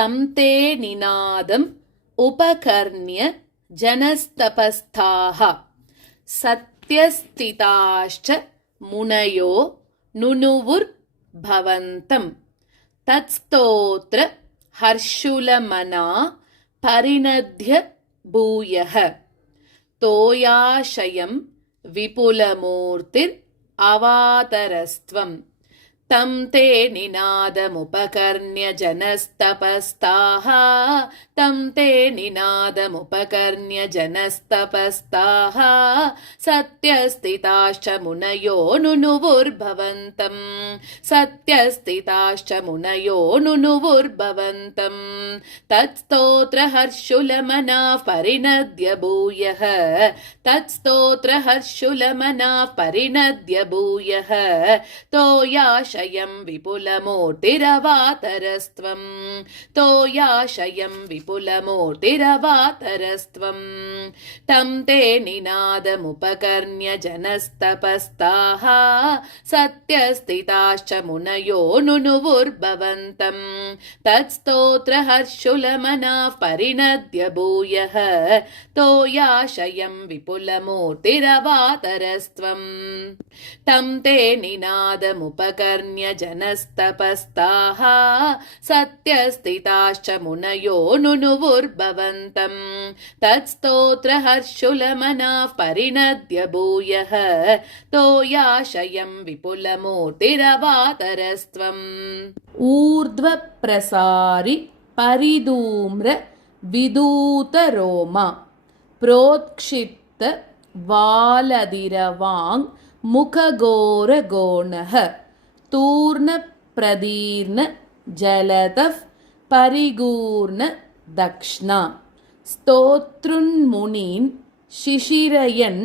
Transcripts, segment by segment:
तं ते निनादम् उपकर्ण्य जनस्तपस्थाः सत्यस्थिताश्च मुनयो नुनुवुर्भवन्तम् तत्स्तोत्र हर्षुलमना परिणध्य भूयः तोयाशयं विपुलमूर्तिरवातरस्त्वं तं ते निनादमुपकर्ण्य जनस्तपस्ताः तं ते निनादमुपकर्ण्य जनस्तपस्ताः सत्यस्थिताश्च मुनयो नुनुवुर्भवन्तं सत्यस्थिताश्च मुनयो नुनुवुर्भवन्तं तत्स्तोत्रहर्षुलमनाः परिणद्य भूयः तत्स्तोत्रहर्षुलमनाः परिणद्य भूयः तोयाशयं विपुलमूर्तिरवातरस्त्वं तोयाशयं विपुलमूर्तिरवातरस्त्वं तं ते निनादमुपकर्ण्य जनस्तपस्ताः सत्यस्थिताश्च मुनयो नुनुवुर्भवन्तं तत्स्तोत्रहर्षुलमनाः परिणद्य भूयः तोयाशयं विपुलमूर्तिरवातरस्त्वं तं ते निनादमुपकर्ण्य जनस्तपस्ताः सत्यस्थिताश्च मुनयो नुनुवुर्भवन्तं तत्स्तोत्रहर्षुलमनाः परिणद्य भूयः तोयाशयं विपुलमूर्तिरवातरस्त्वम् ऊर्ध्वप्रसारि परिधूम्र विदूतरोमा प्रोत्क्षिप्त वालधिरवाङ् मुखगोरगोणः तूर्णप्रदीर्ण जलतः परिगूर्ण दक्ष्णा स्तोतृन्मुनीन् शिशिरयन्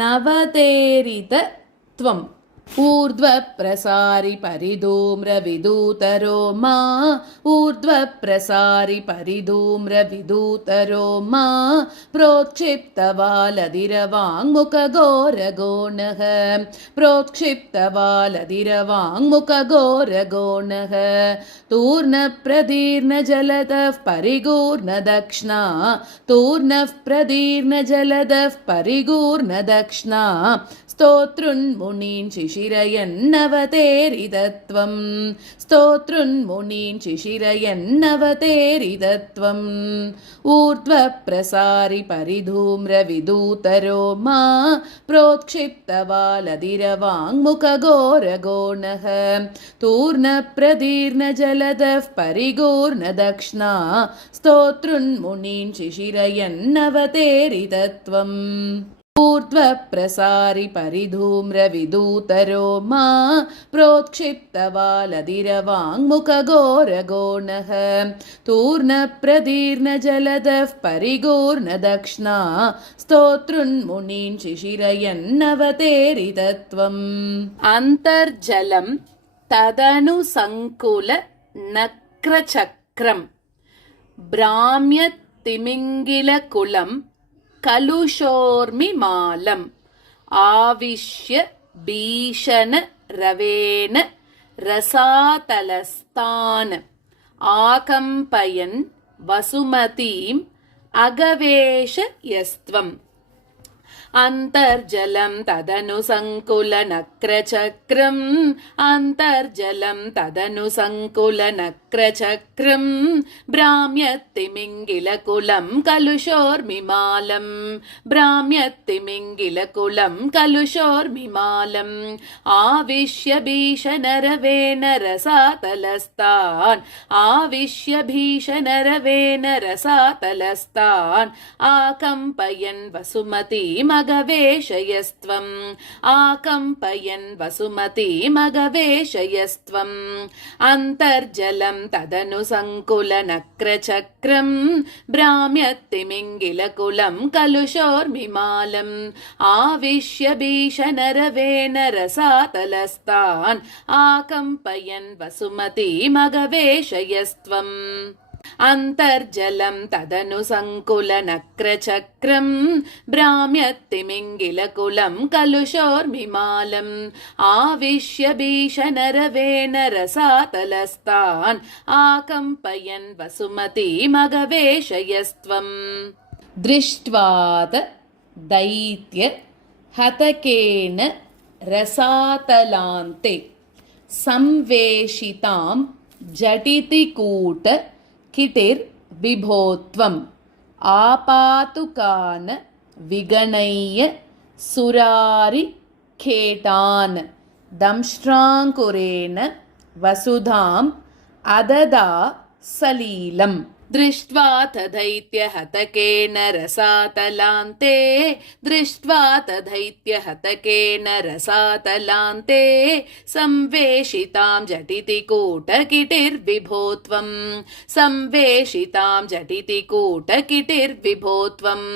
नवतेरितत्वम् ऊर्ध्वप्रसारि परिधूम्रविदूतरोमा ऊर्ध्वप्रसारि परिधूम्रविदूतरोमा प्रोत्क्षिप्तवालधिरवाङ्मुखगोरगोणः प्रोत्क्षिप्तवालधिरवाङ्मुखगोरगोणः तूर्णप्रदीर्णजलदः परिगूर्णदक्ष्णा तूर्णः प्रदीर्णजलदः परिगूर्णदक्ष्णा स्तोतृन्मुनीन् शिशिरयन्नवतेरितत्वम् स्तोतृन्मुनीन् शिशिरयन्नवतेरितत्वम् ऊर्ध्वप्रसारि परिधूम्रविदूतरोमा प्रोत्क्षिप्तवालधिरवाङ्मुखगोरगोणः तूर्णप्रदीर्णजलदः परिगूर्णदक्ष्णा स्तोतृन्मुनीन् शिशिरयन्नवतेरितत्वम् ऊर्ध्वप्रसारि परिधूम्रविदूतरोमा प्रोत्क्षिप्तवालधिरवाङ्मुखगोरगोणः तूर्णप्रदीर्णजलदः परिगूर्णदक्ष्णा स्तोतृन्मुनीन् शिशिरयन्नवतेरितत्वम् अन्तर्जलं तदनुसङ्कुलनक्रचक्रं भ्राम्यतिमिङ्गिलकुलं कलुषोर्मिमालम् आविश्य भीषणरवेण रसातलस्तान् आकम्पयन् वसुमतीम् अगवेशयस्त्वम् अन्तर्जलं तदनुसङ्कुलनक्रचक्रम् अन्तर्जलं तदनुसङ्कुलनक्रचक्रम् भ्राम्यतिमिङ्गिलकुलं कलुषोर्मिमालम् भ्राम्यतिमिङ्गिलकुलं कलुषोर्मिमालम् आविश्य भीषणरवेण रसातलस्तान् आविश्य भीषणरवेण रसातलस्तान् आकम्पयन् वसुमतीमगवेशयस्त्वम् आकम्पयन् वसुमतीमगवेशयस्त्वम् अन्तर्जलं तदनुसङ्कुलनक्रचक्रम् भ्राम्यतिमिङ्गिलकुलं कलुषोर्मिमालम् आविश्य भीषणरवेण रसातलस्तान् आकम्पयन् वसुमतीमगवेशयस्त्वम् अन्तर्जलं तदनु सङ्कुलनक्रचक्रं भ्राम्यत्तिमिङ्गिलकुलं कलुषोर्मिमालम् आविश्य भीषणरवेन रसातलस्तान् आकम्पयन् वसुमतीमगवेशयस्त्वम् दृष्ट्वात दैत्य हतकेन रसातलान्ते संवेशितां झटितिकूट किटिर्विभोत्वम् आपातुकान् विगणय्य सुरारिखेटान् दंष्ट्राङ्कुरेण वसुधाम् अददा सलीलम् दृष्ट्वा तदैत्यहतकेन रसातलान्ते दृष्ट्वा तदैत्यहतकेन रसातलान्ते संवेशितां झटितिकूटकिटिर्विभोत्वम् संवेशितां झटितिकूटकिटिर्विभोत्वम्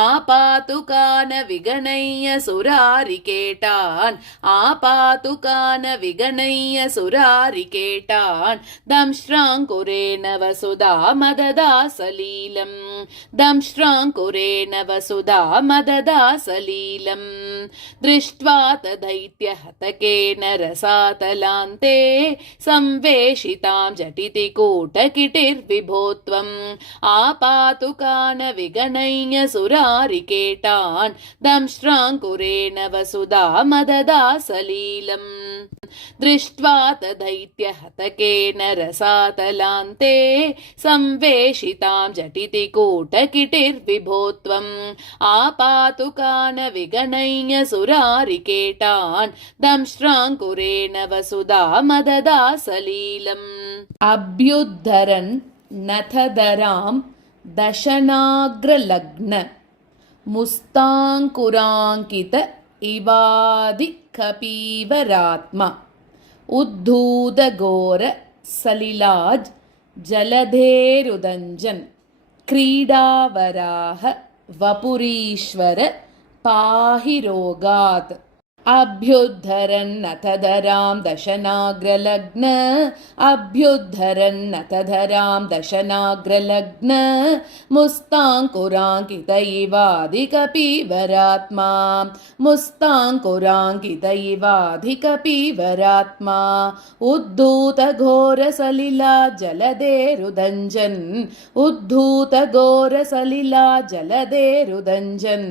आपातुकान् विगणय्य सुरारिकेटान् आपातुकान् विगणय्य सुरारिकेटान् दंष्ट्राङ्कुरेण वसुधा मददा सलीलम् दंष्ट्राङ्कुरेण वसुधा मददा सलीलम् दृष्ट्वा तदैत्यहतकेन रसातलान्ते संवेशितां झटितिकूटकिटिर्विभोत्वम् आपातुकान् विगणय्य सुरारिकेटान् दंष्ट्राङ्कुरेण वसुधा मददा सलीलम् दृष्ट्वा तदैत्यहतकेन रसातलान्ते संवेशितां झटितिकूटकिटिर्विभोत्वम् आपातुकान् विगणय्य सुरारिकेटान् दंष्ट्राङ्कुरेण वसुधा मददा सलीलम् अभ्युद्धरन् नथधरां दशनाग्रलग्न मुस्ताङ्कुराङ्कित इवादिकपीवरात्मा उद्धूतघोर सलिलाज् जलधेरुदञ्जन् क्रीडावराह वपुरीश्वर पाहि रोगात् अभ्युद्धरन्नथधरां दशनाग्रलग्न अभ्युद्धरन्नथधरां दशनाग्रलग्न मुस्ताङ्कुराङ्कित इवाधिकपीवरात्मा मुस्ताङ्कुराङ्कित इवाधिकपीवरात्मा उद्धूतघोरसलिला जलधेरुदञ्जन् उद्धूतघोरसलिला जलधेरुदञ्जन्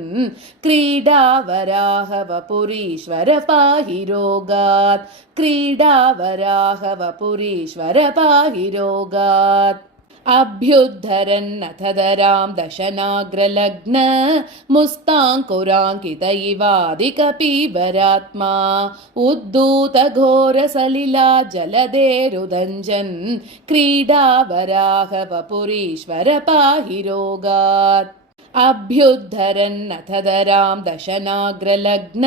क्रीडावराह वपुरीश्वर पाहि रोगात् क्रीडावराह वपुरीश्वर पाहि रोगात् अभ्युद्धरन्नथधरां दशनाग्रलग्न मुस्ताङ्कुराङ्कित इवाधिकपीवरात्मा उद्धूतघोरसलिला जलधेरुदञ्जन् क्रीडावराह वपुरीश्वर पाहि रोगात् अभ्युद्धरन्नथधरां दशनाग्रलग्न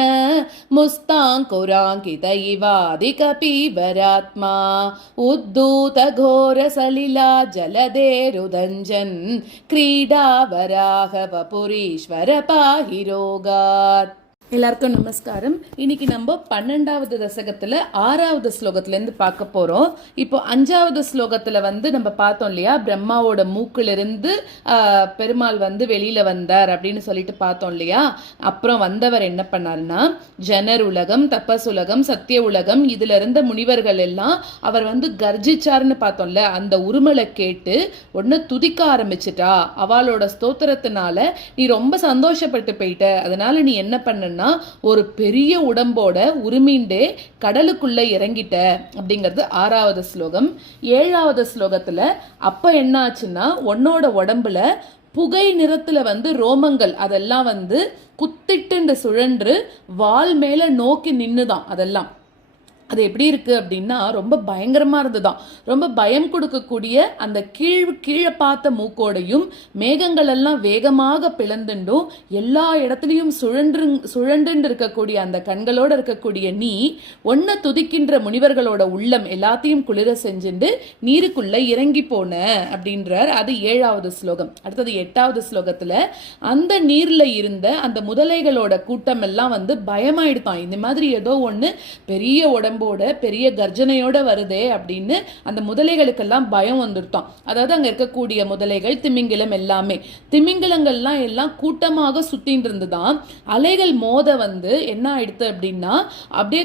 मुस्ताङ्कुराङ्कित इवाधिकपीवरात्मा उद्धूतघोरसलिला जलधेरुदञ्जन् क्रीडावराह वपुरीश्वर पाहि रोगात् எல்லாருக்கும் நமஸ்காரம். இன்னைக்கு நம்ம 12வது தசகத்துல 6வது ஸ்லோகத்துல இருந்து பார்க்க போறோம். இப்போ 5வது ஸ்லோகத்துல நம்ம பார்த்தோம் இல்லையா, பிரம்மாவோட மூக்கிலிருந்து பெருமாள் வெளியில வந்தார் அப்படின்னு சொல்லிட்டு பார்த்தோம் இல்லையா. அப்புறம் வந்தவர் என்ன பண்ணாருன்னா, ஜனர் உலகம், தபசுலகம், சத்திய உலகம், இதுல இருந்த முனிவர்கள் எல்லாம் அவர் கர்ஜிச்சாருன்னு பார்த்தோம்ல. அந்த உருமலை கேட்டு உடனே துதிக்க ஆரம்பிச்சுட்டா. அவளோட ஸ்தோத்திரத்தினால நீ ரொம்ப சந்தோஷப்பட்டு போயிட்ட. அதனால நீ என்ன பண்ண, ஒரு பெரிய உடம்போட உருமீண்டே கடலுக்குள்ள இறங்கிட்ட அப்படிங்கிறது 6வது ஸ்லோகம். 7வது ஸ்லோகத்துல அப்ப என்ன ஆச்சுன்னா, உன்னோட உடம்புல புகை நிறத்துல ரோமங்கள் அதெல்லாம் குத்திட்டு சுழன்று வால் மேல நோக்கி நின்னுதான். அதெல்லாம் அது எப்படி இருக்கு அப்படின்னா, ரொம்ப பயங்கரமா இருந்துதான். ரொம்ப பயம் கொடுக்கக்கூடிய அந்த கீழே பார்த்த மூக்கோடையும் மேகங்கள் எல்லாம் வேகமாக பிளந்துண்டும் எல்லா இடத்துலையும் சுழன்று இருக்கக்கூடிய அந்த கண்களோட இருக்கக்கூடிய நீ ஒன்ன துதிக்கின்ற முனிவர்களோட உள்ளம் எல்லாத்தையும் குளிர செஞ்சுண்டு நீருக்குள்ள இறங்கி போன அப்படின்றார். அது 7வது ஸ்லோகம். அடுத்தது 8வது ஸ்லோகத்துல அந்த நீர்ல இருந்த அந்த முதலைகளோட கூட்டம் எல்லாம் பயமாயிடுதான். இந்த மாதிரி ஏதோ ஒண்ணு பெரிய உடம்பு நரம்போட பெரிய கர்ஜனையோட வருதே அப்படின்னு அந்த முதலைகளுக்கெல்லாம் பயம் வந்துருத்தான். அதாவது அங்க இருக்கக்கூடிய முதலைகள், திமிங்கிலம் எல்லாமே, திமிங்கிலங்கள்லாம் எல்லாம் கூட்டமாக சுத்தின்னு இருந்துதான். அலைகள் மோத வந்து என்ன ஆயிடுத்து அப்படின்னா அப்படியே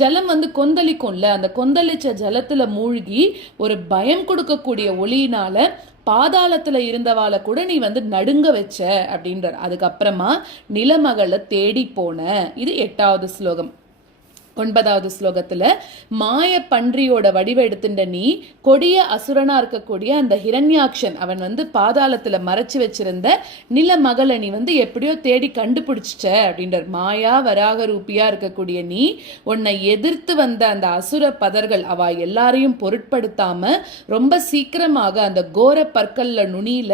ஜலம் வந்து கொந்தளிக்கும்ல, அந்த கொந்தளிச்ச ஜலத்துல மூழ்கி ஒரு பயம் கொடுக்கக்கூடிய ஒளியினால பாதாளத்துல இருந்தவாளை கூட நீ வந்து நடுங்க வச்ச அப்படின்றார். அதுக்கப்புறமா நிலமகளை தேடி போன. இது 8வது ஸ்லோகம். 9வது ஸ்லோகத்துல மாய பன்றியோட வடிவெடுத்துட்ட நீ கொடிய அசுரனா இருக்கக்கூடிய அந்த ஹிரண்யாக்ஷன், அவன் வந்து பாதாளத்துல மறைச்சு வச்சிருந்த நிலமகளை நீ வந்து எப்படியோ தேடி கண்டுபிடிச்சிட்ட அப்படின்றார். மாயா வராக ரூபியா இருக்கக்கூடிய நீ உன்னை எதிர்த்து வந்த அந்த அசுர பதர்கள் அவ எல்லாரையும் பொருட்படுத்தாம ரொம்ப சீக்கிரமாக அந்த கோர பற்கல்ல நுனியில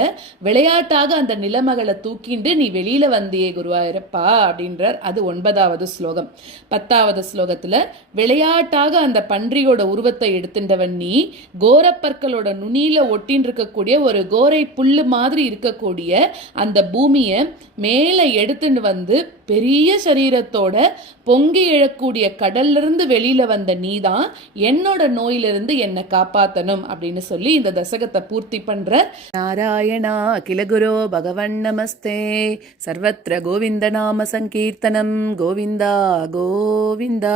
விளையாட்டாக அந்த நிலமகளை தூக்கிண்டு நீ வெளியில வந்தியே குருவாயிரப்பா அப்படின்றார். அது 9வது ஸ்லோகம். 10வது ஸ்லோகம் விளையாட்டாக அந்த பன்றியோட உருவத்தை எடுத்துட்டவன் நீ கோரப்பற்களோட நுனியில ஒட்டின்னு இருக்கக்கூடிய ஒரு கோரை புல்லு மாதிரி இருக்கக்கூடிய அந்த பூமியை மேல எடுத்துட்டு வந்து பெரிய சரீரத்தோட பொங்கி எழக்கூடிய கடல்ல இருந்து வெளியில வந்த நீதான் என்னோட நோயிலிருந்து என்னை காப்பாத்தணும் அப்படின்னு சொல்லி இந்த தசகத்தை பூர்த்தி பண்ற. நாராயணா கிலகுரோ பகவன் நமஸ்தே. சர்வத்ர கோவிந்த நாம சங்கீர்த்தனம். கோவிந்தா கோவிந்தா.